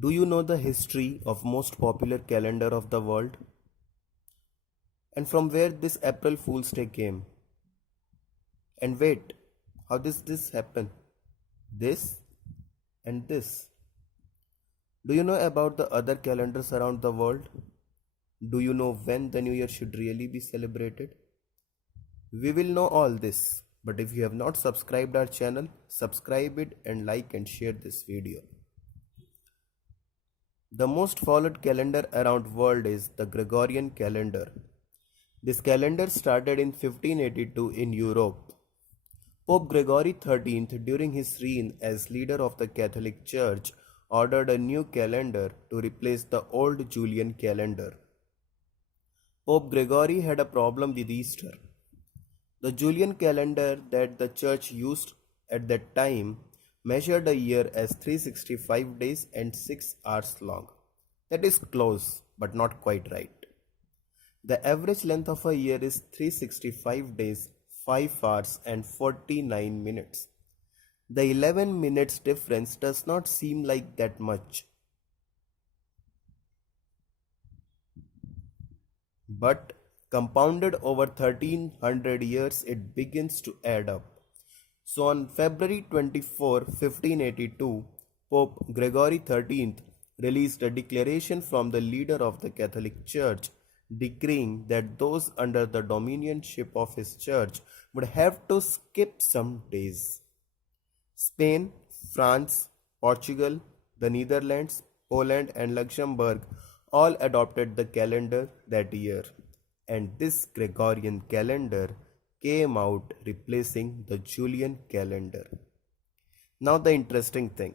Do you know the history of most popular calendar of the world? And from where this April Fool's Day came? And wait, how does this happen? This and this. Do you know about the other calendars around the world? Do you know when the new year should really be celebrated? We will know all this, but if you have not subscribed our channel, subscribe it and like and share this video. The most followed calendar around world is the Gregorian calendar. This calendar started in 1582 in Europe. Pope Gregory XIII, during his reign as leader of the Catholic Church, ordered a new calendar to replace the old Julian calendar. Pope Gregory had a problem with Easter. The Julian calendar that the church used at that time measured a year as 365 days and 6 hours long. That is close, but not quite right. The average length of a year is 365 days, 5 hours and 49 minutes. The 11 minutes difference does not seem like that much. But compounded over 1300 years, it begins to add up. So on February 24, 1582, Pope Gregory XIII released a declaration from the leader of the Catholic Church decreeing that those under the dominionship of his church would have to skip some days. Spain, France, Portugal, the Netherlands, Poland and Luxembourg all adopted the calendar that year, and this Gregorian calendar came out replacing the Julian calendar. Now the interesting thing.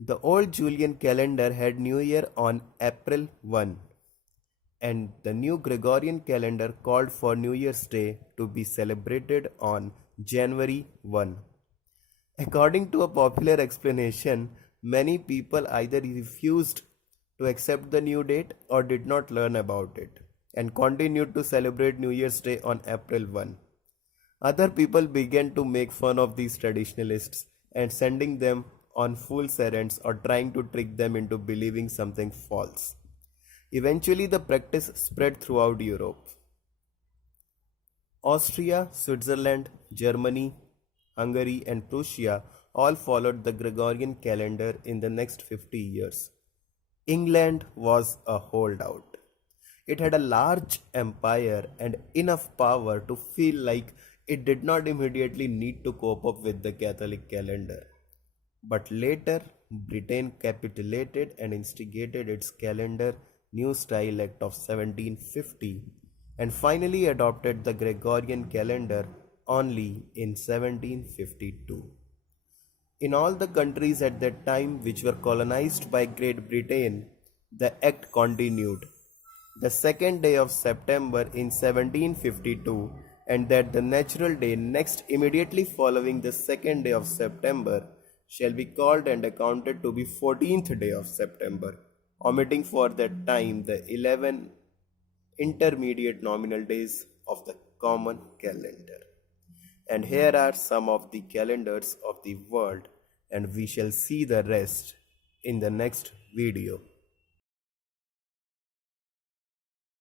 The old Julian calendar had New Year on April 1, and the new Gregorian calendar called for New Year's Day to be celebrated on January 1. According to a popular explanation, many people either refused to accept the new date or did not learn about it and continued to celebrate New Year's Day on April 1. Other people began to make fun of these traditionalists and sending them on fool's errands or trying to trick them into believing something false. Eventually, the practice spread throughout Europe. Austria, Switzerland, Germany, Hungary, and Prussia all followed the Gregorian calendar in the next 50 years. England was a holdout. It had a large empire and enough power to feel like it did not immediately need to cope up with the Catholic calendar. But later, Britain capitulated and instigated its calendar New Style Act of 1750 and finally adopted the Gregorian calendar only in 1752. In all the countries at that time which were colonized by Great Britain, the act continued. The second day of September in 1752 and that the natural day next immediately following the second day of September shall be called and accounted to be 14th day of September, omitting for that time the 11 intermediate nominal days of the common calendar. And here are some of the calendars of the world, and we shall see the rest in the next video.